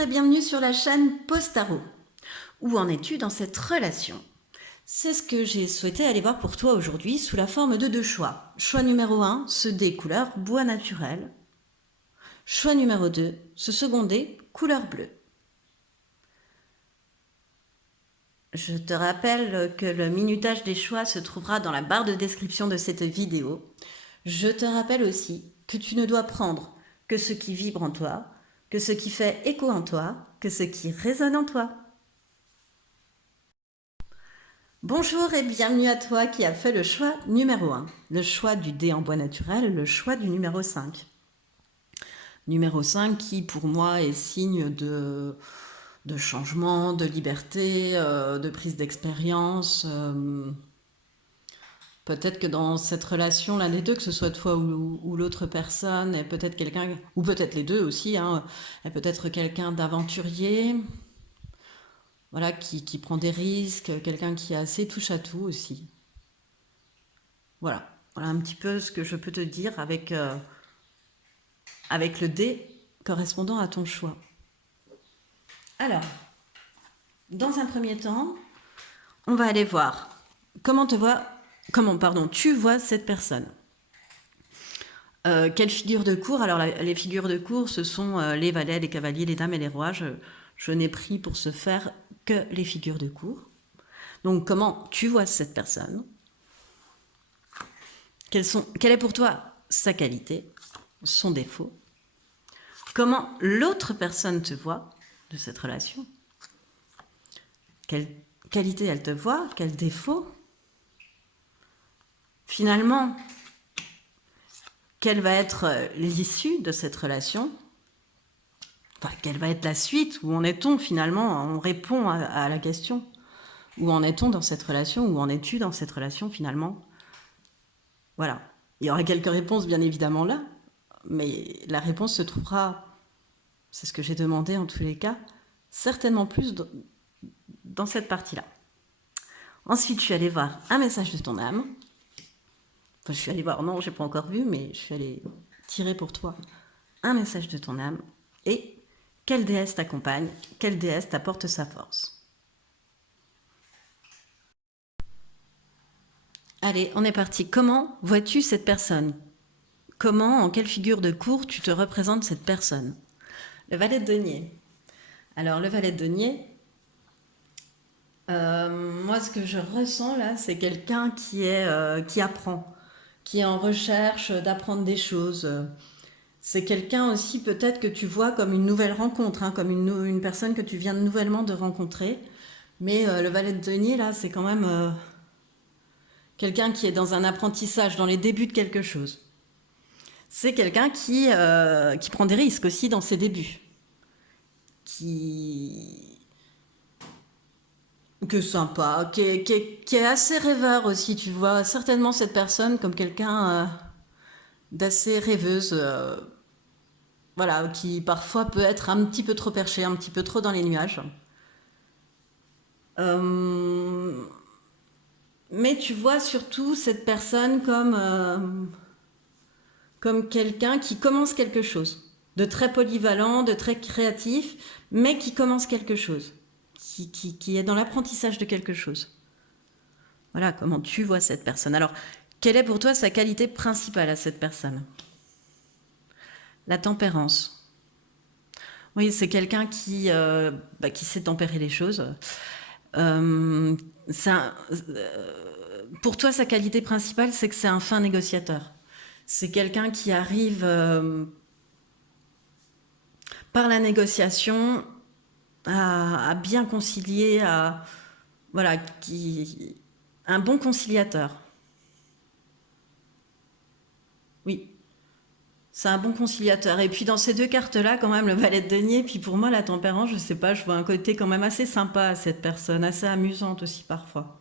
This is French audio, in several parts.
Bonjour et bienvenue sur la chaîne Postaro. Où en es-tu dans cette relation? C'est ce que j'ai souhaité aller voir pour toi aujourd'hui sous la forme de 2 choix. Choix numéro 1, ce dé couleur bois naturel. Choix numéro 2, ce second dé couleur bleue. Je te rappelle que le minutage des choix se trouvera dans la barre de description de cette vidéo. Je te rappelle aussi que tu ne dois prendre que ce qui vibre en toi, que ce qui fait écho en toi, que ce qui résonne en toi. Bonjour et bienvenue à toi qui a fait le choix numéro 1, le choix du dé en bois naturel, le choix du numéro 5. Numéro 5 qui pour moi est signe de changement, de liberté, de prise d'expérience. Peut-être que dans cette relation, l'un des deux, que ce soit toi ou l'autre personne, est peut-être quelqu'un, ou peut-être les deux aussi, est peut-être quelqu'un d'aventurier, voilà, qui prend des risques, quelqu'un qui est assez touche à tout aussi. Voilà un petit peu ce que je peux te dire avec le dé correspondant à ton choix. Alors, dans un premier temps, on va aller voir comment tu vois cette personne. Quelle figure de cour? Alors, les figures de cour, ce sont les valets, les cavaliers, les dames et les rois. Je n'ai pris pour ce faire que les figures de cour. Donc, comment tu vois cette personne? Quelle est pour toi sa qualité, son défaut? Comment l'autre personne te voit de cette relation? Quelle qualité elle te voit? Quel défaut? Finalement, quelle va être l'issue de cette relation? Enfin, quelle va être la suite? Où en est-on finalement? On répond à la question. Où en est-on dans cette relation? Où en es-tu dans cette relation finalement? Voilà. Il y aura quelques réponses bien évidemment là, mais la réponse se trouvera, c'est ce que j'ai demandé en tous les cas, certainement plus dans cette partie-là. Ensuite, je suis allée voir un message de ton âme. Enfin, je suis allée voir, non, je n'ai pas encore vu, mais je suis allée tirer pour toi un message de ton âme. Et quelle déesse t'accompagne? Quelle déesse t'apporte sa force? Allez, on est parti. Comment vois-tu cette personne? Comment, en quelle figure de cour tu te représentes cette personne? Le valet de denier. Alors, le valet de denier, moi, ce que je ressens là, c'est quelqu'un qui apprend, qui est en recherche d'apprendre des choses. C'est quelqu'un aussi peut-être que tu vois comme une nouvelle rencontre, comme une personne que tu viens nouvellement de rencontrer. Mais le valet de denier, là, c'est quand même quelqu'un qui est dans un apprentissage, dans les débuts de quelque chose. C'est quelqu'un qui prend des risques aussi dans ses débuts. Que sympa, qui est assez rêveur aussi, tu vois. Certainement cette personne comme quelqu'un d'assez rêveuse, voilà, qui parfois peut être un petit peu trop perché, un petit peu trop dans les nuages. Mais tu vois surtout cette personne comme quelqu'un qui commence quelque chose, de très polyvalent, de très créatif, mais qui commence quelque chose, qui est dans l'apprentissage de quelque chose. Voilà comment tu vois cette personne. Alors, quelle est pour toi sa qualité principale à cette personne? La tempérance. Oui, c'est quelqu'un qui sait tempérer les choses. Pour toi, sa qualité principale, c'est que c'est un fin négociateur. C'est quelqu'un qui arrive par la négociation à bien concilier, un bon conciliateur. Oui, c'est un bon conciliateur. Et puis dans ces deux cartes-là, quand même, le valet de denier, puis pour moi, la tempérance, je sais pas, je vois un côté quand même assez sympa à cette personne, assez amusante aussi parfois.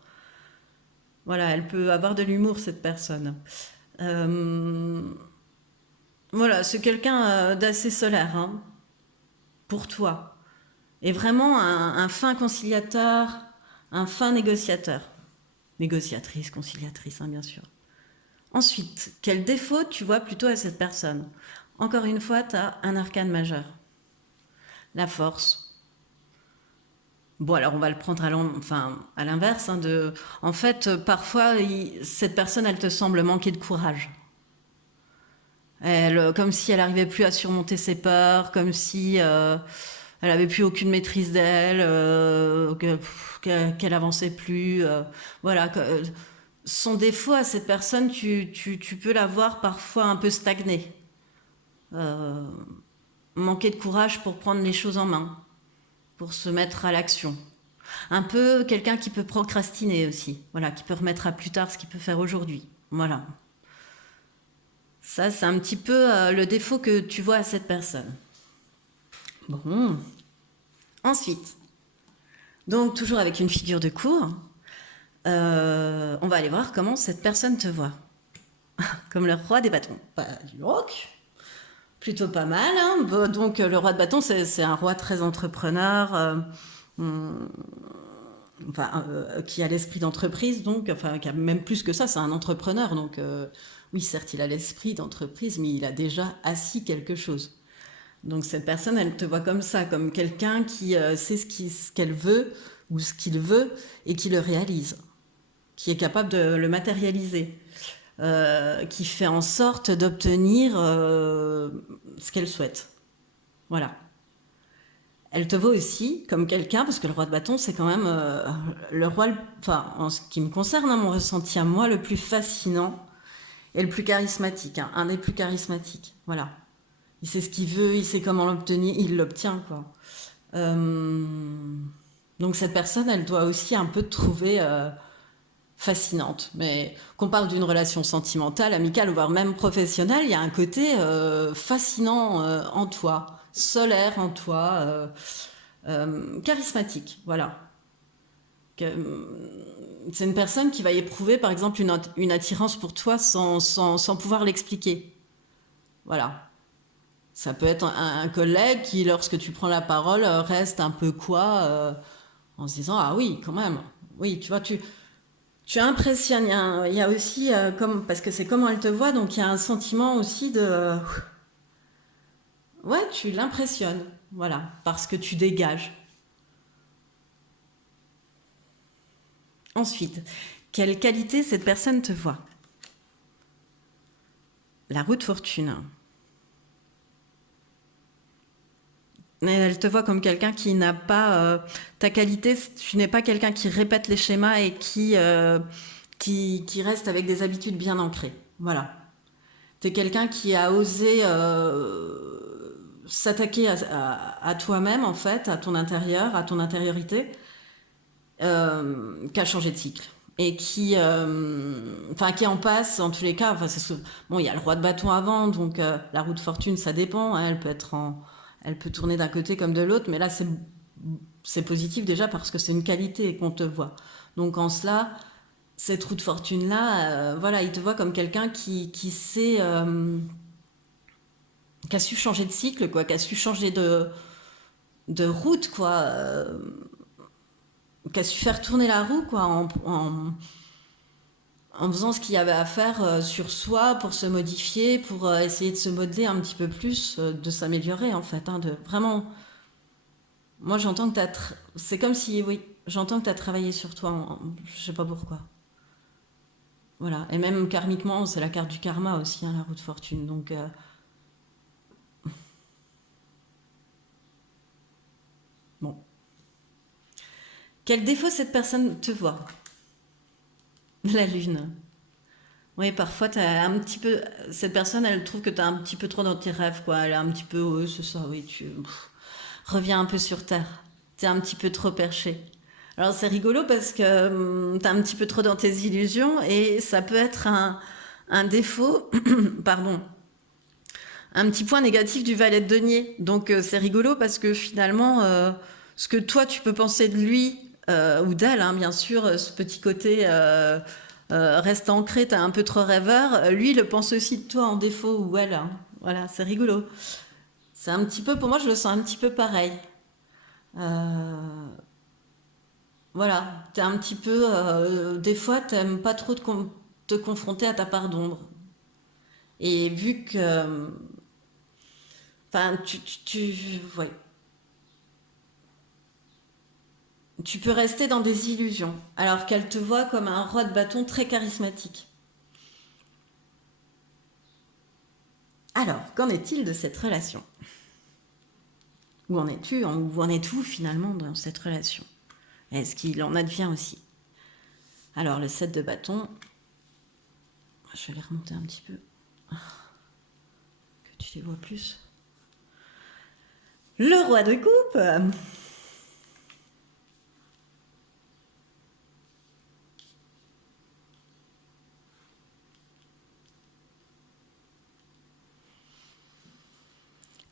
Voilà, elle peut avoir de l'humour, cette personne. Voilà, c'est quelqu'un d'assez solaire, pour toi. Et vraiment un fin conciliateur, un fin négociateur. Négociatrice, conciliatrice, bien sûr. Ensuite, quel défaut tu vois plutôt à cette personne? Encore une fois, tu as un arcane majeur. la force. Bon, alors on va le prendre à l'inverse. En fait, parfois, cette personne, elle te semble manquer de courage. Comme si elle n'arrivait plus à surmonter ses peurs, comme si elle avait plus aucune maîtrise d'elle, qu'elle avançait plus. Voilà. Son défaut à cette personne, tu peux la voir parfois un peu stagnée. Euh, Manquer de courage pour prendre les choses en main, pour se mettre à l'action. Un peu quelqu'un qui peut procrastiner aussi, voilà, qui peut remettre à plus tard ce qu'il peut faire aujourd'hui. Voilà. Ça, c'est un petit peu le défaut que tu vois à cette personne. Bon. Ensuite, donc toujours avec une figure de cour, on va aller voir comment cette personne te voit. Comme le roi des bâtons. Bah, du rock. Plutôt pas mal. Hein. Bon, donc le roi de bâton, c'est un roi très entrepreneur, qui a l'esprit d'entreprise, donc, qui a même plus que ça, c'est un entrepreneur. Donc oui, certes, il a l'esprit d'entreprise, mais il a déjà assis quelque chose. Donc cette personne, elle te voit comme ça, comme quelqu'un qui sait ce qu'elle veut ou ce qu'il veut et qui le réalise, qui est capable de le matérialiser, qui fait en sorte d'obtenir ce qu'elle souhaite. Voilà. Elle te voit aussi comme quelqu'un, parce que le roi de bâton, c'est quand même le roi, enfin, en ce qui me concerne, mon ressenti à moi, le plus fascinant et le plus charismatique, un des plus charismatiques. Voilà. Il sait ce qu'il veut, il sait comment l'obtenir, il l'obtient, quoi. Euh, donc cette personne, elle doit aussi un peu te trouver fascinante. Mais qu'on parle d'une relation sentimentale, amicale, voire même professionnelle, il y a un côté fascinant en toi, solaire en toi, charismatique, voilà. C'est une personne qui va éprouver, par exemple, une attirance pour toi sans pouvoir l'expliquer. Voilà. Ça peut être un collègue qui, lorsque tu prends la parole, reste un peu quoi, en se disant, ah oui, quand même. Oui, tu vois, tu impressionnes. Il y a aussi, parce que c'est comment elle te voit, donc il y a un sentiment aussi de... ouais, tu l'impressionnes, voilà, parce que tu dégages. Ensuite, quelle qualité cette personne te voit? La roue de fortune. Elle te voit comme quelqu'un qui n'a pas ta qualité. Tu n'es pas quelqu'un qui répète les schémas et qui reste avec des habitudes bien ancrées. Voilà. Tu es quelqu'un qui a osé s'attaquer à toi-même, en fait, à ton intérieur, à ton intériorité, qui a changé de cycle. Et qui en passe, en tous les cas. Bon, il y a le roi de bâton avant, donc la roue de fortune, ça dépend. Hein, elle peut tourner d'un côté comme de l'autre, mais là, c'est positif déjà parce que c'est une qualité qu'on te voit. Donc en cela, cette roue de fortune-là, voilà, il te voit comme quelqu'un qui sait, qui a su changer de cycle, quoi, qui a su changer de route, quoi, qui a su faire tourner la roue, quoi, en faisant ce qu'il y avait à faire sur soi pour se modifier, pour essayer de se modeler un petit peu plus, de s'améliorer, en fait, hein, de vraiment. Moi, j'entends que c'est comme si, oui, j'entends que tu as travaillé sur toi, je sais pas pourquoi. Voilà. Et même karmiquement, c'est la carte du karma aussi, hein, la roue de fortune. Donc, bon. Quel défaut cette personne te voit? La lune. Oui, parfois, t'as un petit peu. Cette personne, elle trouve que tu as un petit peu trop dans tes rêves, quoi. Elle est un petit peu. Oui, c'est ça, oui, reviens un peu sur terre. Tu es un petit peu trop perché. Alors, c'est rigolo parce que tu es un petit peu trop dans tes illusions et ça peut être un défaut, pardon, un petit point négatif du valet de denier. Donc, c'est rigolo parce que finalement, ce que toi, tu peux penser de lui ou d'elle, hein, bien sûr, ce petit côté. Reste ancré, t'es un peu trop rêveur. Lui, il le pense aussi de toi en défaut ou elle. Hein. Voilà, c'est rigolo. C'est un petit peu, pour moi, je le sens un petit peu pareil. Euh, voilà, t'es un petit peu, des fois, t'aimes pas trop te confronter à ta part d'ombre. Et vu que, enfin, ouais. tu peux rester dans des illusions, alors qu'elle te voit comme un roi de bâton très charismatique. Alors, qu'en est-il de cette relation? Où en es-tu? Où en es-tu finalement dans cette relation? Est-ce qu'il en advient aussi? Alors, le 7 de bâton, je vais les remonter un petit peu, que tu les vois plus. Le roi de coupe.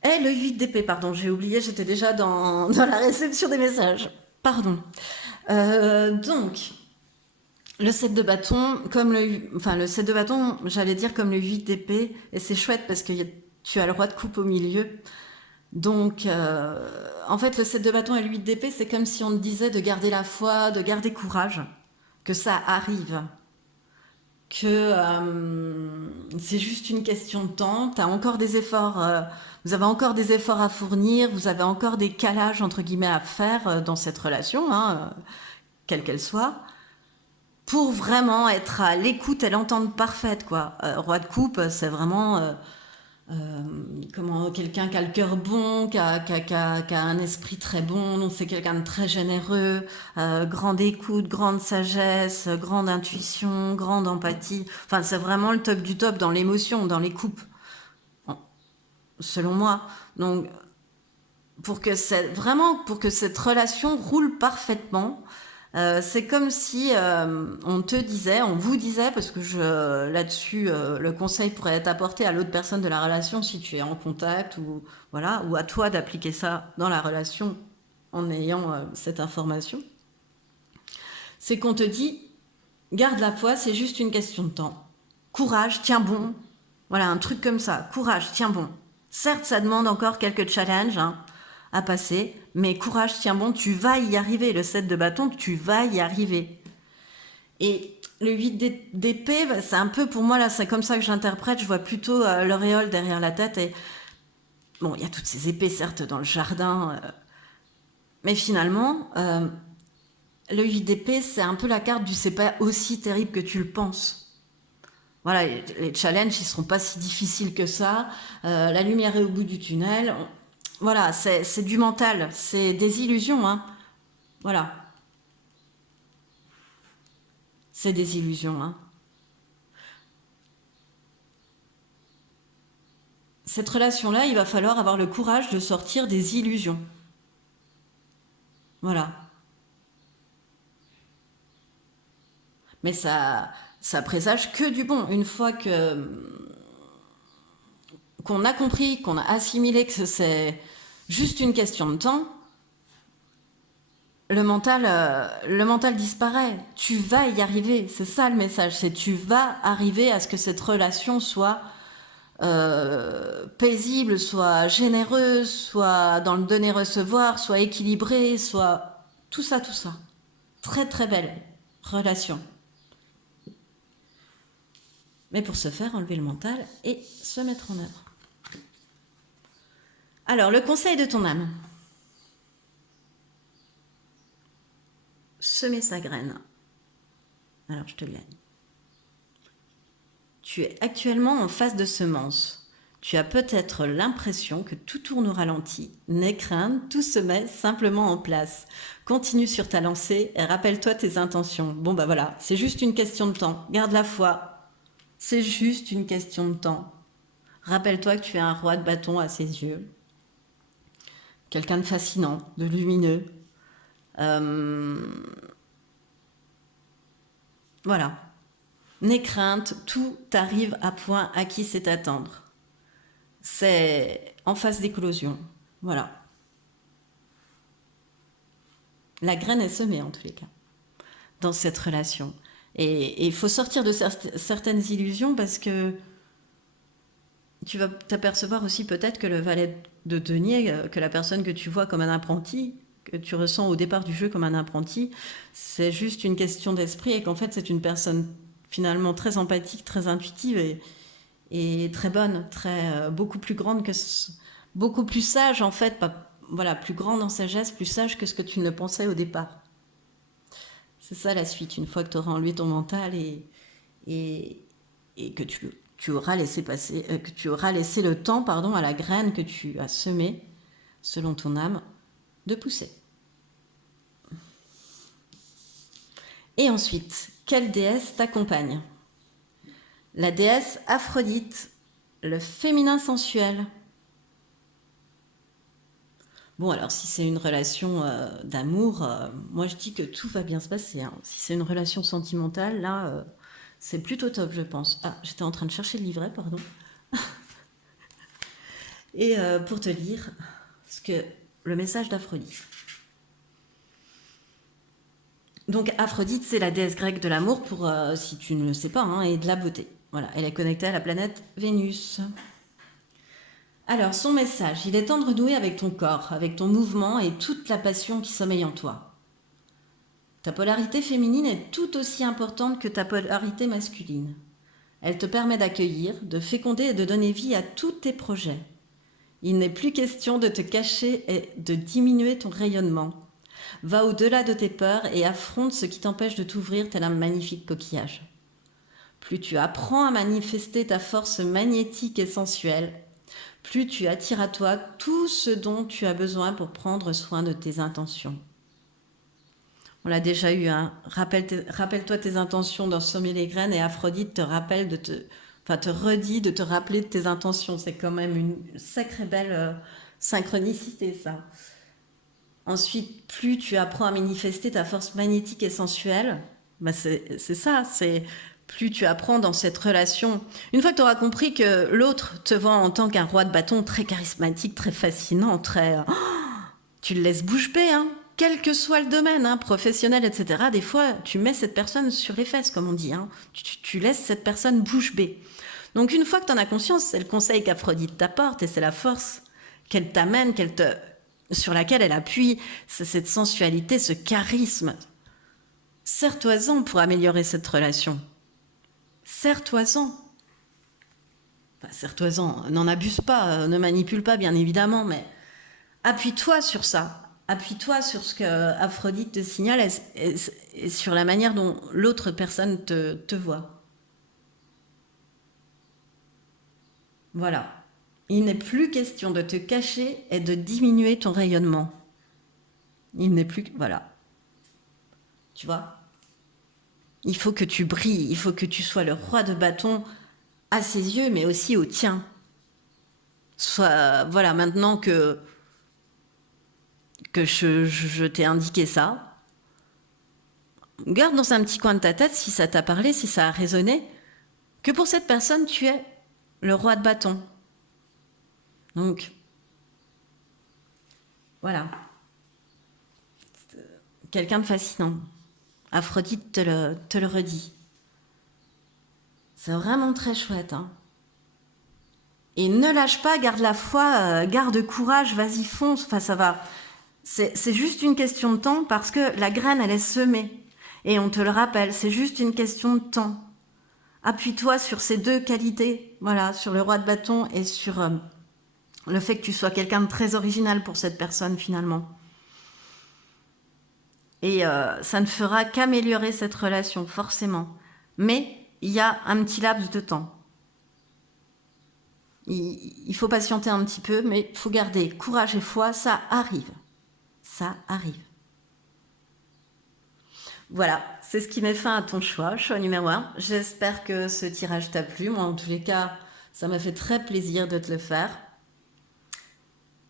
Et le 8 d'épée, pardon, j'ai oublié, j'étais déjà dans la réception des messages. Pardon. Donc, le 7 de bâton, comme le 7 de bâton, j'allais dire comme le 8 d'épée, et c'est chouette parce que tu as le roi de coupe au milieu. Donc, en fait, le 7 de bâton et le 8 d'épée, c'est comme si on te disait de garder la foi, de garder courage, que ça arrive, que c'est juste une question de temps. T'as encore des efforts, vous avez encore des efforts à fournir, vous avez encore des calages entre guillemets à faire dans cette relation, hein, quelle qu'elle soit, pour vraiment être à l'écoute et l'entente parfaite, quoi. Roi de coupe, c'est vraiment comment quelqu'un qui a le cœur bon, qui a un esprit très bon, donc c'est quelqu'un de très généreux, grande écoute, grande sagesse, grande intuition, grande empathie. Enfin, c'est vraiment le top du top dans l'émotion, dans les coupes, selon moi. Donc, pour que cette relation roule parfaitement, c'est comme si on te disait, on vous disait, parce que là-dessus, le conseil pourrait être apporté à l'autre personne de la relation si tu es en contact ou voilà, ou à toi d'appliquer ça dans la relation en ayant cette information. C'est qu'on te dit, garde la foi, c'est juste une question de temps. Courage, tiens bon. Voilà, un truc comme ça. Courage, tiens bon. Certes, ça demande encore quelques challenges hein, à passer, mais courage, tiens bon, tu vas y arriver. Le 7 de bâton, tu vas y arriver. Et le 8 d'épée, bah, c'est un peu pour moi, là, c'est comme ça que j'interprète. Je vois plutôt l'auréole derrière la tête. Et bon, il y a toutes ces épées, certes, dans le jardin. Mais finalement, le 8 d'épée, c'est un peu la carte du c'est pas aussi terrible que tu le penses. Voilà, les challenges, ils seront pas si difficiles que ça. La lumière est au bout du tunnel. Voilà, c'est du mental, c'est des illusions. Hein. Voilà, c'est des illusions. Hein. Cette relation-là, il va falloir avoir le courage de sortir des illusions. Voilà. Mais ça présage que du bon. Une fois qu'on a compris, qu'on a assimilé que c'est juste une question de temps, le mental disparaît. Tu vas y arriver. C'est ça le message. C'est tu vas arriver à ce que cette relation soit paisible, soit généreuse, soit dans le donner-recevoir, soit équilibrée, soit tout ça, tout ça. Très très belle relation. Mais pour ce faire, enlever le mental et se mettre en œuvre. Alors, le conseil de ton âme. Semer sa graine. Alors, je te le dis. Tu es actuellement en phase de semence. Tu as peut-être l'impression que tout tourne au ralenti. N'aie crainte, tout se met simplement en place. Continue sur ta lancée et rappelle-toi tes intentions. Bon, bah voilà, c'est juste une question de temps. Garde la foi. C'est juste une question de temps. Rappelle-toi que tu es un roi de bâton à ses yeux. Quelqu'un de fascinant, de lumineux. Voilà. N'aie crainte, tout arrive à point à qui c'est attendre. C'est en phase d'éclosion. Voilà. La graine est semée en tous les cas, dans cette relation. Et il faut sortir de certaines illusions parce que tu vas t'apercevoir aussi peut-être que le valet de denier, que la personne que tu vois comme un apprenti, que tu ressens au départ du jeu comme un apprenti, c'est juste une question d'esprit et qu'en fait c'est une personne finalement très empathique, très intuitive et très bonne, beaucoup plus grande beaucoup plus sage en fait, pas, voilà, plus grande en sagesse, plus sage que ce que tu ne le pensais au départ. C'est ça la suite, une fois que tu auras enlevé ton mental et, et que tu auras laissé passer, que tu auras laissé le temps, pardon, à la graine que tu as semée, selon ton âme, de pousser. Et ensuite, quelle déesse t'accompagne? La déesse Aphrodite, le féminin sensuel. Bon, alors si c'est une relation d'amour, moi je dis que tout va bien se passer, hein. Si c'est une relation sentimentale, là, c'est plutôt top, je pense. Ah, j'étais en train de chercher le livret, pardon. Et pour te lire le message d'Aphrodite. Donc Aphrodite, c'est la déesse grecque de l'amour, pour si tu ne le sais pas, hein, et de la beauté. Voilà, elle est connectée à la planète Vénus. Alors, son message, il est temps de renouer avec ton corps, avec ton mouvement et toute la passion qui sommeille en toi. Ta polarité féminine est tout aussi importante que ta polarité masculine. Elle te permet d'accueillir, de féconder et de donner vie à tous tes projets. Il n'est plus question de te cacher et de diminuer ton rayonnement. Va au-delà de tes peurs et affronte ce qui t'empêche de t'ouvrir tel un magnifique coquillage. Plus tu apprends à manifester ta force magnétique et sensuelle, plus tu attires à toi tout ce dont tu as besoin pour prendre soin de tes intentions. On l'a déjà eu, hein. Rappelle-toi tes intentions dans Semer les graines, et Aphrodite te rappelle te redit de te rappeler de tes intentions. C'est quand même une sacrée belle synchronicité, ça. Ensuite, plus tu apprends à manifester ta force magnétique et sensuelle, bah c'est ça, c'est plus tu apprends dans cette relation. Une fois que tu auras compris que l'autre te voit en tant qu'un roi de bâton très charismatique, très fascinant, tu le laisses bouche bée, hein, quel que soit le domaine, hein, professionnel, etc. Des fois, tu mets cette personne sur les fesses, comme on dit. Hein. Tu laisses cette personne bouche bée. Donc, une fois que tu en as conscience, c'est le conseil qu'Aphrodite t'apporte, et c'est la force qu'elle t'amène, sur laquelle elle appuie, c'est cette sensualité, ce charisme. Serre-toi-en pour améliorer cette relation. Serre-toi-en. Enfin, serre-toi-en, n'en abuse pas, ne manipule pas, bien évidemment, mais appuie-toi sur ça. Appuie-toi sur ce que Aphrodite te signale et sur la manière dont l'autre personne te voit. Voilà. Il n'est plus question de te cacher et de diminuer ton rayonnement. Il n'est plus... Voilà. Tu vois ? Il faut que tu brilles, il faut que tu sois le roi de bâton à ses yeux, mais aussi au tien. Voilà, maintenant que je t'ai indiqué ça, garde dans un petit coin de ta tête, si ça t'a parlé, si ça a résonné, que pour cette personne, tu es le roi de bâton. Donc, voilà. Quelqu'un de fascinant. Aphrodite te le redit. C'est vraiment très chouette, hein. Et ne lâche pas, garde la foi, garde courage, vas-y, fonce. Enfin, ça va. C'est juste une question de temps, parce que la graine, elle est semée. Et on te le rappelle, c'est juste une question de temps. Appuie-toi sur ces deux qualités, voilà, sur le roi de bâton et sur le fait que tu sois quelqu'un de très original pour cette personne, finalement. Et ça ne fera qu'améliorer cette relation, forcément. Mais il y a un petit laps de temps. Il faut patienter un petit peu, mais il faut garder courage et foi, ça arrive. Ça arrive. Voilà, c'est ce qui met fin à ton choix numéro 1. J'espère que ce tirage t'a plu. Moi, en tous les cas, ça m'a fait très plaisir de te le faire.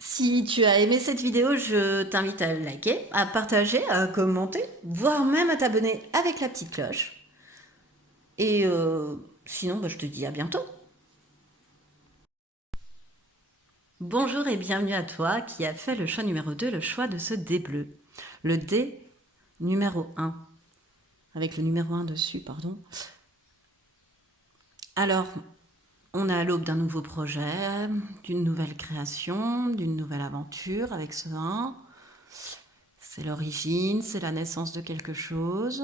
Si tu as aimé cette vidéo, je t'invite à liker, à partager, à commenter, voire même à t'abonner avec la petite cloche. Et sinon, je te dis à bientôt. Bonjour et bienvenue à toi qui a fait le choix numéro 2, le choix de ce dé bleu. Le dé numéro 1. Avec le numéro 1 dessus, pardon. Alors, on est à l'aube d'un nouveau projet, d'une nouvelle création, d'une nouvelle aventure avec ce 1. C'est l'origine, c'est la naissance de quelque chose.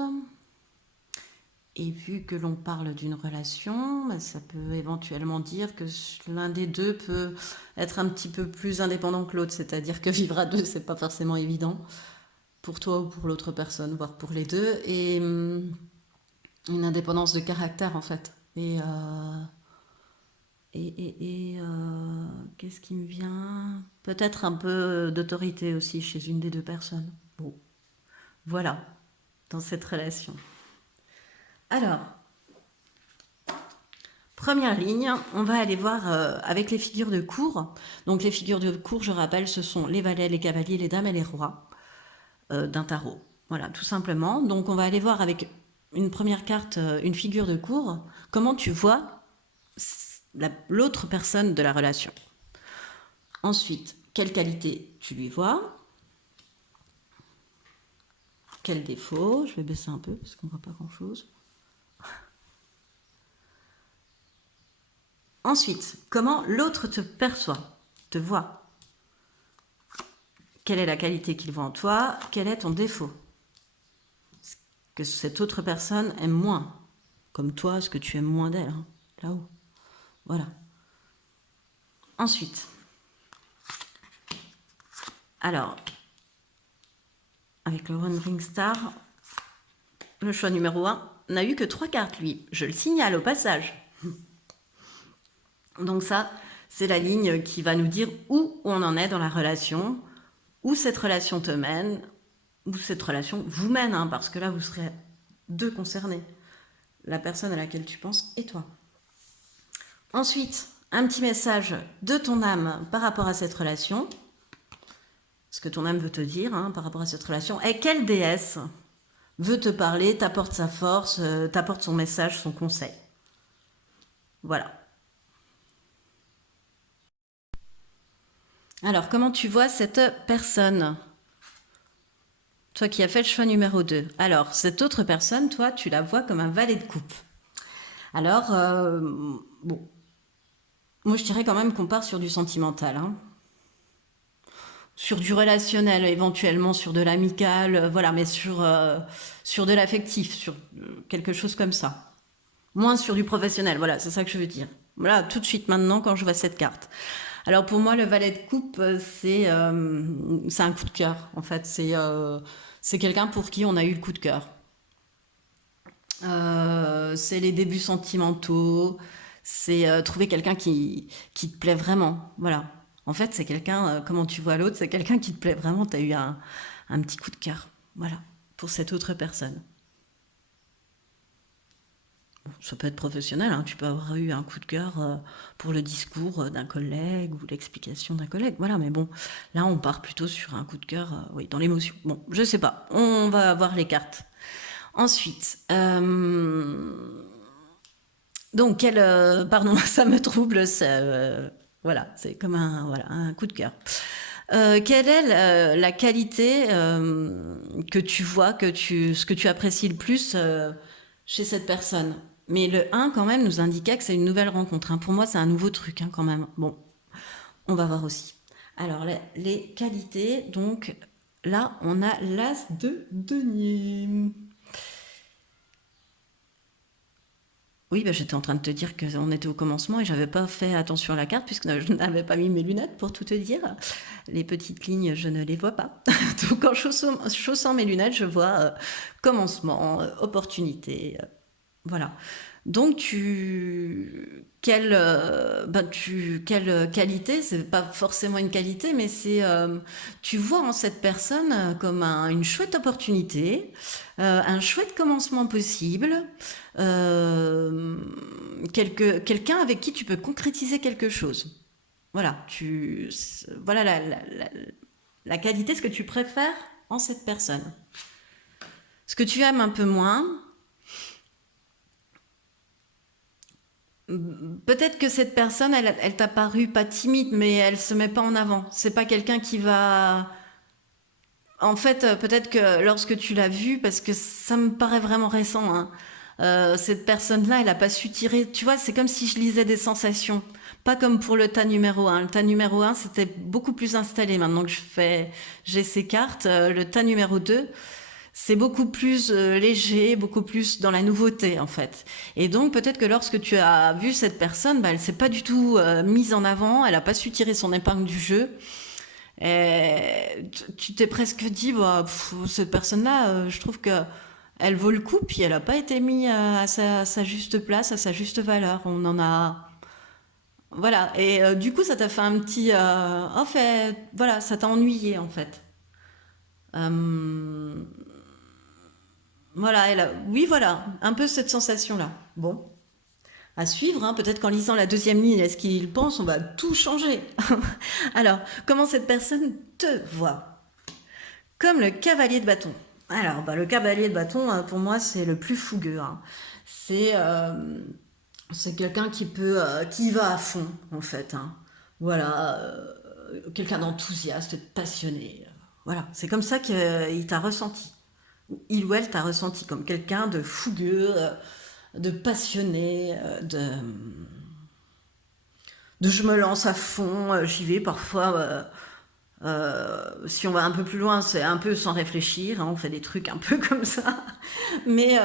Et vu que l'on parle d'une relation, ça peut éventuellement dire que l'un des deux peut être un petit peu plus indépendant que l'autre, c'est-à-dire que vivre à deux, c'est pas forcément évident. pour toi ou pour l'autre personne, voire pour les deux, et une indépendance de caractère en fait. Qu'est-ce qui me vient? Peut-être un peu d'autorité aussi chez une des deux personnes. Bon, voilà, dans cette relation. Alors, première ligne, on va aller voir avec les figures de cour. Donc les figures de cour, je rappelle, ce sont les valets, les cavaliers, les dames et les rois d'un tarot. Voilà, tout simplement. Donc on va aller voir avec une première carte, une figure de cour, comment tu vois l'autre personne de la relation. Ensuite, quelle qualité tu lui vois? Quel défaut? Je vais baisser un peu parce qu'on ne voit pas grand-chose. Ensuite, comment l'autre te perçoit, te voit? Quelle est la qualité qu'il voit en toi? Quel est ton défaut? Ce que cette autre personne aime moins. Comme toi, ce que tu aimes moins d'elle, hein, là-haut. Voilà. Ensuite, alors, avec le One Ring Star, le choix numéro 1 n'a eu que 3 cartes, lui. Je le signale au passage. Donc ça, c'est la ligne qui va nous dire où on en est dans la relation, où cette relation te mène, où cette relation vous mène, hein, parce que là, vous serez deux concernés. La personne à laquelle tu penses et toi. Ensuite, un petit message de ton âme par rapport à cette relation. Ce que ton âme veut te dire par rapport à cette relation. Et quelle déesse veut te parler, t'apporte sa force, t'apporte son message, son conseil. Voilà. Alors, comment tu vois cette personne? Toi qui as fait le choix numéro 2. Alors, cette autre personne, toi, tu la vois comme un valet de coupe. Alors, bon. Moi, je dirais quand même qu'on part sur du sentimental. Sur du relationnel, éventuellement sur de l'amical, voilà, mais sur de l'affectif, sur quelque chose comme ça. Moins sur du professionnel, voilà, c'est ça que je veux dire. Voilà, tout de suite maintenant quand je vois cette carte. Alors pour moi, le valet de coupe, c'est un coup de cœur, en fait. C'est quelqu'un pour qui on a eu le coup de cœur. C'est les débuts sentimentaux, c'est trouver quelqu'un qui te plaît vraiment, voilà. En fait, c'est quelqu'un, comment tu vois l'autre, c'est quelqu'un qui te plaît vraiment, tu as eu un petit coup de cœur, voilà, pour cette autre personne. Bon, ça peut être professionnel, hein, tu peux avoir eu un coup de cœur pour le discours d'un collègue ou l'explication d'un collègue, voilà, mais bon, là on part plutôt sur un coup de cœur, oui, dans l'émotion. Bon, je sais pas, on va voir les cartes. Ensuite, donc, pardon, ça me trouble, voilà, c'est comme un coup de cœur. Quelle est la qualité que tu vois, ce que tu apprécies le plus chez cette personne? Mais le 1, quand même, nous indiquait que c'est une nouvelle rencontre. Pour moi, c'est un nouveau truc, quand même. Bon, on va voir aussi. Alors, les qualités, donc, là, on a l'as de denier. Oui, j'étais en train de te dire qu'on était au commencement et j'avais pas fait attention à la carte puisque je n'avais pas mis mes lunettes pour tout te dire. Les petites lignes, je ne les vois pas. Donc en chaussant mes lunettes, je vois commencement, opportunité. Voilà. Donc quelle qualité, c'est pas forcément une qualité, mais c'est tu vois en cette personne comme une chouette opportunité, un chouette commencement possible, quelqu'un avec qui tu peux concrétiser quelque chose. Voilà, voilà la qualité, ce que tu préfères en cette personne. Ce que tu aimes un peu moins, peut-être que cette personne, elle t'a paru pas timide, mais elle se met pas en avant. C'est pas quelqu'un qui va. En fait, peut-être que lorsque tu l'as vue, parce que ça me paraît vraiment récent, cette personne-là, elle a pas su tirer. Tu vois, c'est comme si je lisais des sensations. Pas comme pour le tas numéro 1. Le tas numéro 1, c'était beaucoup plus installé. Maintenant que j'ai ces cartes, le tas numéro 2, c'est beaucoup plus léger, beaucoup plus dans la nouveauté en fait. Et donc peut-être que lorsque tu as vu cette personne, elle s'est pas du tout mise en avant, elle a pas su tirer son épingle du jeu. Et tu t'es presque dit, bah, cette personne-là, je trouve que elle vaut le coup, puis elle n'a pas été mise à sa juste place, à sa juste valeur. On en a. Voilà. Et du coup, ça t'a fait un petit. En fait, voilà, ça t'a ennuyé, en fait. Euh, voilà, oui, voilà, un peu cette sensation-là. Bon, à suivre, hein, peut-être qu'en lisant la deuxième ligne, est-ce qu'il pense, on va tout changer. Alors, comment cette personne te voit? Comme le cavalier de bâton. Alors, bah, le cavalier de bâton, pour moi, c'est le plus fougueux, hein. C'est c'est quelqu'un qui va à fond, en fait, hein. Voilà, quelqu'un d'enthousiaste, de passionné. Voilà, c'est comme ça qu'il t'a ressenti. Il ou elle t'a ressenti comme quelqu'un de fougueux, de passionné, de je me lance à fond, j'y vais parfois. Si on va un peu plus loin, c'est un peu sans réfléchir, hein, on fait des trucs un peu comme ça. Mais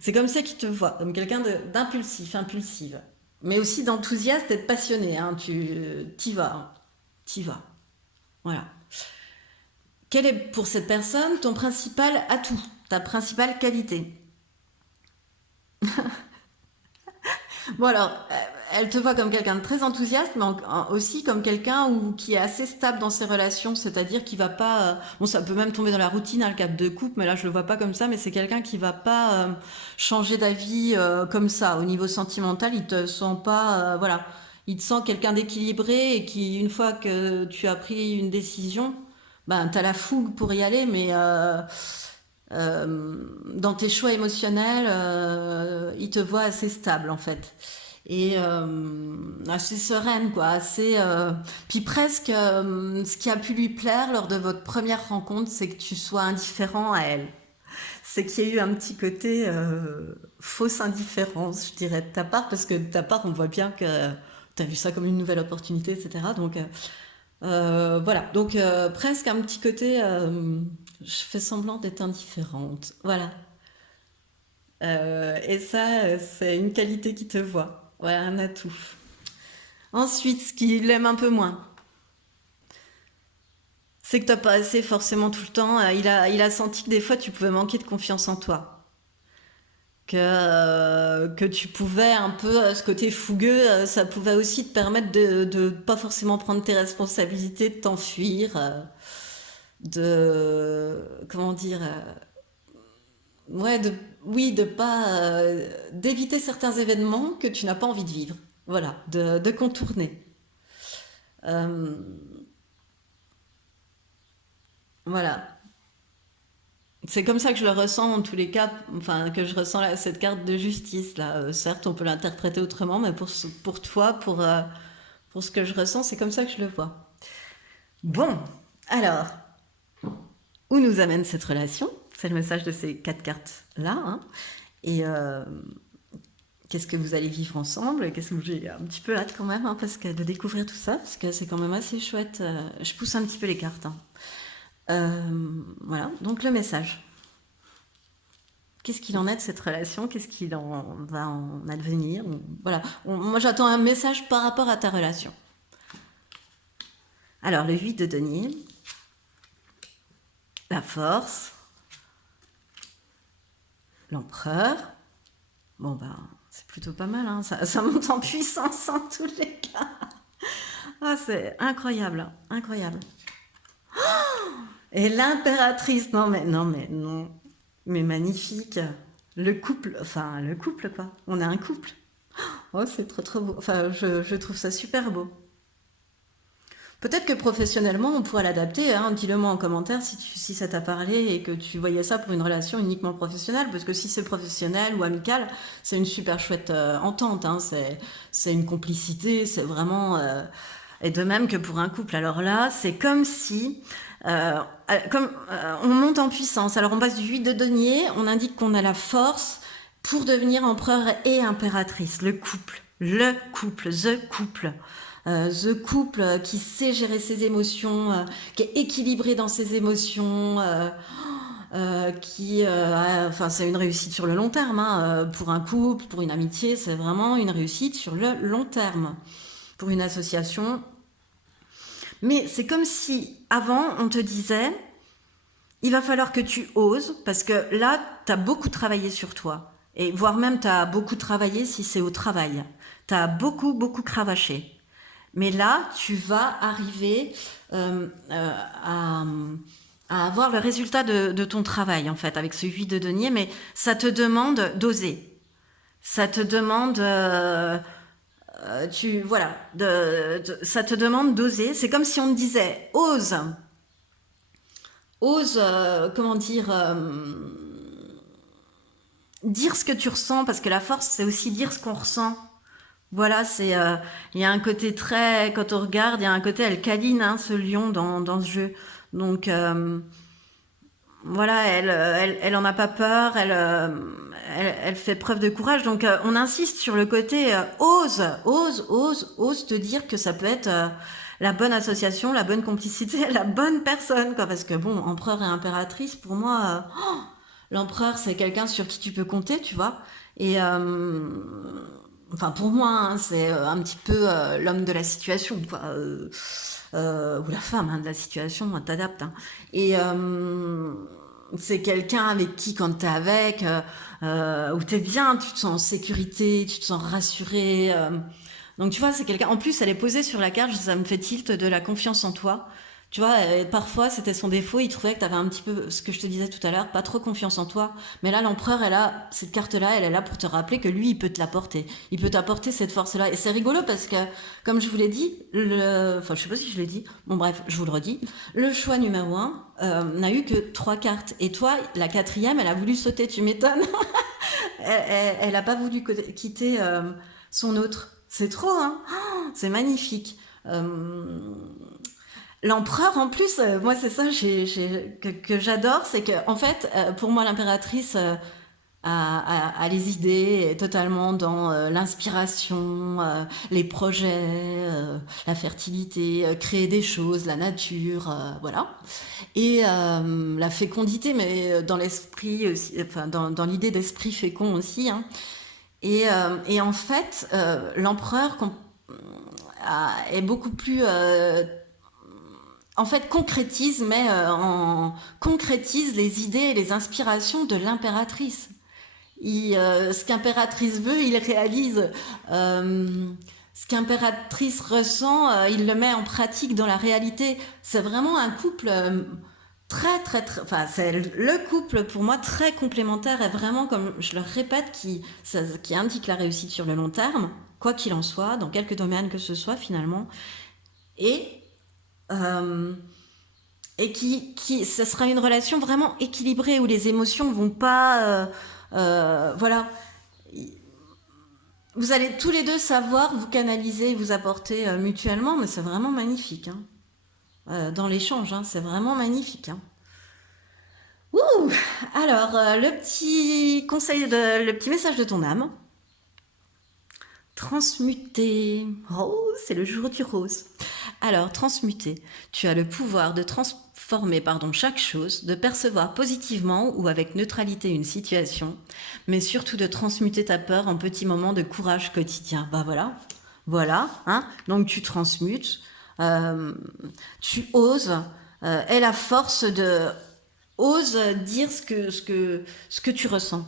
c'est comme ça qu'il te voit, comme quelqu'un d'impulsif, impulsive. Mais aussi d'enthousiaste et de passionné. Hein, t'y vas, hein, t'y vas. Voilà. Quel est pour cette personne ton principal atout, ta principale qualité? Bon alors, elle te voit comme quelqu'un de très enthousiaste, mais aussi comme quelqu'un qui est assez stable dans ses relations, c'est-à-dire qui va pas... bon, ça peut même tomber dans la routine, hein, le cadre de couple, mais là je le vois pas comme ça, mais c'est quelqu'un qui va pas changer d'avis comme ça. Au niveau sentimental, il te sent pas... voilà, il te sent quelqu'un d'équilibré et qui, une fois que tu as pris une décision, ben, t'as la fougue pour y aller, mais... dans tes choix émotionnels, il te voit assez stable en fait. Et assez sereine, quoi. Assez, puis presque, ce qui a pu lui plaire lors de votre première rencontre, c'est que tu sois indifférent à elle. C'est qu'il y a eu un petit côté fausse indifférence, je dirais, de ta part, parce que de ta part, on voit bien que tu as vu ça comme une nouvelle opportunité, etc. Donc, voilà, donc presque un petit côté, je fais semblant d'être indifférente. Voilà. Et ça, c'est une qualité qui te voit. Ouais, un atout. Ensuite, ce qu'il aime un peu moins, c'est que t'as pas assez forcément tout le temps. Il a senti que des fois, tu pouvais manquer de confiance en toi. Que tu pouvais un peu, ce côté fougueux, ça pouvait aussi te permettre de pas forcément prendre tes responsabilités, de t'enfuir. Comment dire, ouais, oui, de pas, d'éviter certains événements que tu n'as pas envie de vivre. Voilà, de contourner. Euh, voilà. C'est comme ça que je le ressens en tous les cas, enfin, que je ressens cette carte de justice, là. Certes, on peut l'interpréter autrement, mais pour toi, pour ce que je ressens, c'est comme ça que je le vois. Bon, alors, où nous amène cette relation? C'est le message de ces quatre cartes-là, hein. Et qu'est-ce que vous allez vivre ensemble? Qu'est-ce que j'ai un petit peu hâte quand même, hein, parce que de découvrir tout ça, parce que c'est quand même assez chouette. Je pousse un petit peu les cartes, hein. Voilà, donc le message. Qu'est-ce qu'il en est de cette relation? Qu'est-ce qu'il en va en advenir? Voilà, moi j'attends un message par rapport à ta relation. Alors, le 8 de denier, la force, l'empereur. Bon, ben, c'est plutôt pas mal, hein. Ça monte en puissance en tous les cas. Ah, c'est incroyable, hein, incroyable. Et l'impératrice, non, mais magnifique. Le couple quoi. On est un couple. Oh, c'est trop trop beau. Enfin, je trouve ça super beau. Peut-être que professionnellement, on pourrait l'adapter, hein. Dis-le moi en commentaire si ça t'a parlé et que tu voyais ça pour une relation uniquement professionnelle. Parce que si c'est professionnel ou amical, c'est une super chouette entente, hein. C'est une complicité, c'est vraiment... et de même que pour un couple. Alors là, c'est comme si... on monte en puissance. Alors on passe du 8 de denier, on indique qu'on a la force pour devenir empereur et impératrice. The couple. The couple qui sait gérer ses émotions, qui est équilibré dans ses émotions, enfin, c'est une réussite sur le long terme, hein, pour un couple, pour une amitié, c'est vraiment une réussite sur le long terme. Pour une association, Mais c'est comme si, avant, on te disait, il va falloir que tu oses, parce que là, tu as beaucoup travaillé sur toi. Et voire même, tu as beaucoup travaillé si c'est au travail. Tu as beaucoup, beaucoup cravaché. Mais là, tu vas arriver euh, euh, à, à avoir le résultat de ton travail, en fait, avec ce 8 de denier, mais ça te demande d'oser. Ça te demande, voilà, ça te demande d'oser. C'est comme si on te disait, ose, ose, comment dire, dire ce que tu ressens, parce que la force, c'est aussi dire ce qu'on ressent. Voilà, il y a un côté très, quand on regarde, il y a un côté alcaline, hein, ce lion dans ce jeu. Donc, voilà, elle en a pas peur, elle fait preuve de courage. Donc, on insiste sur le côté ose te dire que ça peut être la bonne association, la bonne complicité, la bonne personne, quoi. Parce que bon, empereur et impératrice, pour moi, l'empereur, c'est quelqu'un sur qui tu peux compter, tu vois. Et enfin, pour moi, hein, c'est un petit peu l'homme de la situation, quoi. Ou la femme, hein, de la situation, t'adaptes. Hein. Et c'est quelqu'un avec qui, quand t'es avec, où t'es bien, tu te sens en sécurité, tu te sens rassuré. Donc, tu vois, c'est quelqu'un. En plus, elle est posée sur la carte, ça me fait tilt de la confiance en toi. Tu vois, parfois c'était son défaut, il trouvait que tu avais un petit peu, ce que je te disais tout à l'heure, pas trop confiance en toi. Mais là, l'empereur, elle a cette carte-là, elle est là pour te rappeler que lui, il peut te l'apporter. Il peut t'apporter cette force-là. Et c'est rigolo parce que, comme je vous l'ai dit, enfin, je sais pas si je l'ai dit, bon bref, je vous le redis, le choix numéro un n'a eu que 3 cartes. Et toi, la quatrième, elle a voulu sauter, tu m'étonnes. Elle a pas voulu quitter son autre. C'est trop, hein. C'est magnifique. Euh, L'empereur, en plus, moi, c'est ça que j'adore, c'est que, en fait, pour moi, l'impératrice a les idées, est totalement dans l'inspiration, les projets, la fertilité, créer des choses, la nature, voilà. Et la fécondité, mais dans l'esprit aussi, enfin, dans l'idée d'esprit fécond aussi. Hein. Et en fait, l'empereur est beaucoup plus en fait concrétise les idées et les inspirations de l'impératrice. Ce qu'impératrice veut, il réalise. Ce qu'impératrice ressent, il le met en pratique dans la réalité. C'est vraiment un couple enfin, c'est le couple pour moi très complémentaire et vraiment, comme je le répète, qui indique la réussite sur le long terme, quoi qu'il en soit, dans quelque domaine que ce soit finalement. Et euh, ça sera une relation vraiment équilibrée où les émotions vont pas, voilà, vous allez tous les deux savoir vous canaliser, vous apporter mutuellement, mais c'est vraiment magnifique, hein. Dans l'échange, hein, c'est vraiment magnifique. Hein. Ouh. Alors, le petit message de ton âme. Transmuter. Oh, c'est le jour du rose. Alors, transmuter. Tu as le pouvoir de transformer, chaque chose, de percevoir positivement ou avec neutralité une situation, mais surtout de transmuter ta peur en petits moments de courage quotidien. Bah voilà, voilà, hein. Donc tu transmutes, tu oses, aie la force de ose dire ce que tu ressens.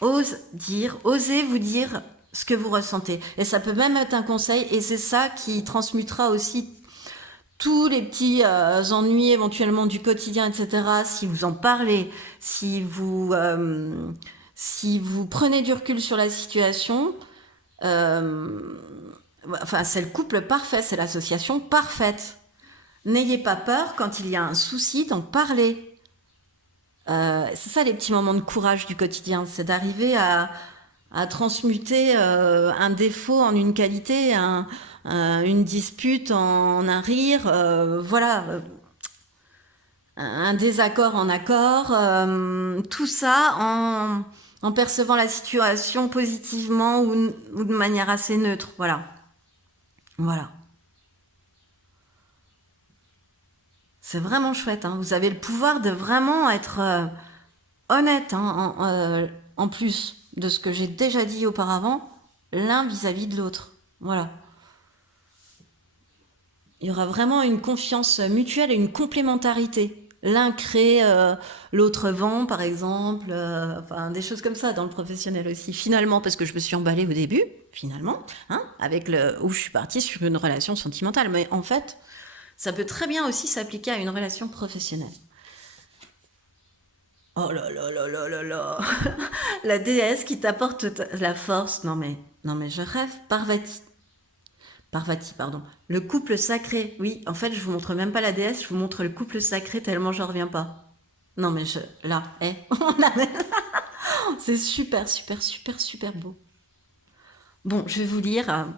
Ose dire, osez vous dire ce que vous ressentez. Et ça peut même être un conseil, et c'est ça qui transmutera aussi tous les petits ennuis éventuellement du quotidien, etc. Si vous en parlez, si vous prenez du recul sur la situation, euh, enfin c'est le couple parfait, c'est l'association parfaite. N'ayez pas peur quand il y a un souci d'en parler. C'est ça les petits moments de courage du quotidien, c'est d'arriver à transmuter un défaut en une qualité, une dispute en un rire, voilà, un désaccord en accord, tout ça en percevant la situation positivement ou de manière assez neutre, voilà. Voilà. C'est vraiment chouette, hein. Vous avez le pouvoir de vraiment être honnête, hein, en plus de ce que j'ai déjà dit auparavant, l'un vis-à-vis de l'autre. Voilà. Il y aura vraiment une confiance mutuelle et une complémentarité. L'un crée, l'autre vend, par exemple, enfin des choses comme ça dans le professionnel aussi. Finalement, parce que je me suis emballée au début, finalement, hein, avec où je suis partie sur une relation sentimentale. Mais en fait, ça peut très bien aussi s'appliquer à une relation professionnelle. Oh là là là là là là. La déesse qui t'apporte la force. Non mais je rêve. Parvati, pardon. Le couple sacré. Oui, en fait, je vous montre même pas la déesse, je vous montre le couple sacré tellement j'en reviens pas. Non mais là, c'est super, super, super, super beau. Bon, je vais vous lire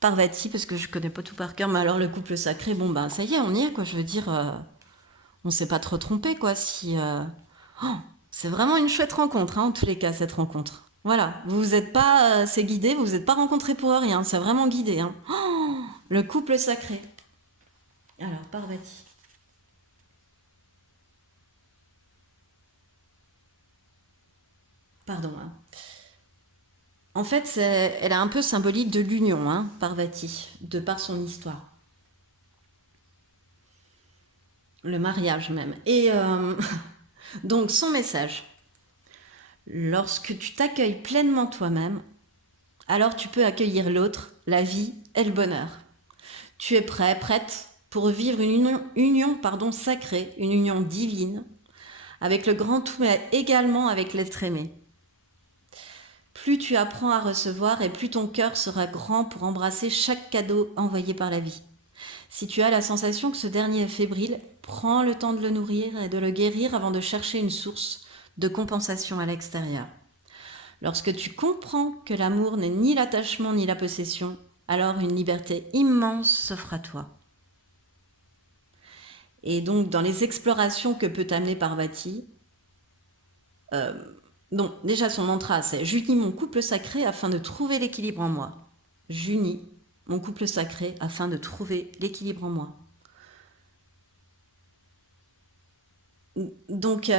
Parvati parce que je connais pas tout par cœur, mais alors le couple sacré, bon ben ça y est, on y est quoi. Je veux dire, on s'est pas trop trompé quoi. Si c'est vraiment une chouette rencontre, hein, en tous les cas, cette rencontre. Voilà, vous vous êtes pas, c'est guidé, vous vous êtes pas rencontrés pour rien, c'est vraiment guidé. Hein. Le couple sacré. Alors, Parvati. Pardon. Hein. En fait, elle est un peu symbolique de l'union, hein, Parvati, de par son histoire. Le mariage même. Et donc, son message. Lorsque tu t'accueilles pleinement toi-même, alors tu peux accueillir l'autre, la vie et le bonheur. Tu es prêt, prête pour vivre une union sacrée, une union divine, avec le grand tout, mais également avec l'être aimé. Plus tu apprends à recevoir et plus ton cœur sera grand pour embrasser chaque cadeau envoyé par la vie. Si tu as la sensation que ce dernier est fébrile, prends le temps de le nourrir et de le guérir avant de chercher une source de compensation à l'extérieur. Lorsque tu comprends que l'amour n'est ni l'attachement ni la possession, alors une liberté immense s'offre à toi. Et donc, dans les explorations que peut amener Parvati, donc déjà son mantra, c'est « J'unis mon couple sacré afin de trouver l'équilibre en moi. J'unis mon couple sacré afin de trouver l'équilibre en moi. » Donc,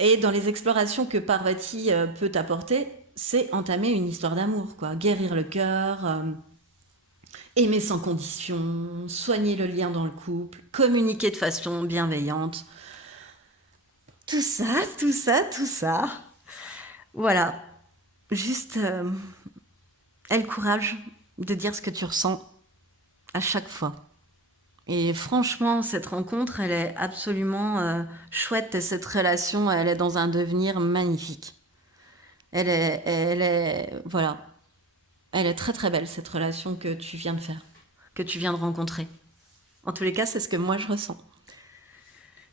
et dans les explorations que Parvati peut apporter, c'est entamer une histoire d'amour, quoi. Guérir le cœur, aimer sans condition, soigner le lien dans le couple, communiquer de façon bienveillante. Tout ça, tout ça, tout ça. Voilà. Juste, aie le courage de dire ce que tu ressens à chaque fois. Et franchement, cette rencontre, elle est absolument chouette et cette relation, elle est dans un devenir magnifique. Voilà, elle est très très belle cette relation que tu viens de faire, que tu viens de rencontrer. En tous les cas, c'est ce que moi je ressens.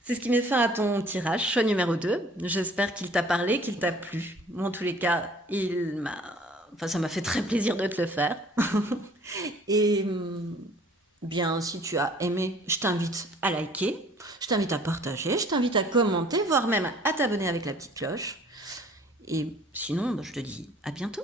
C'est ce qui met fin à ton tirage, choix numéro 2. J'espère qu'il t'a parlé, qu'il t'a plu. Moi, en tous les cas, ça m'a fait très plaisir de te le faire. Et bien, si tu as aimé, je t'invite à liker, je t'invite à partager, je t'invite à commenter, voire même à t'abonner avec la petite cloche. Et sinon, je te dis à bientôt.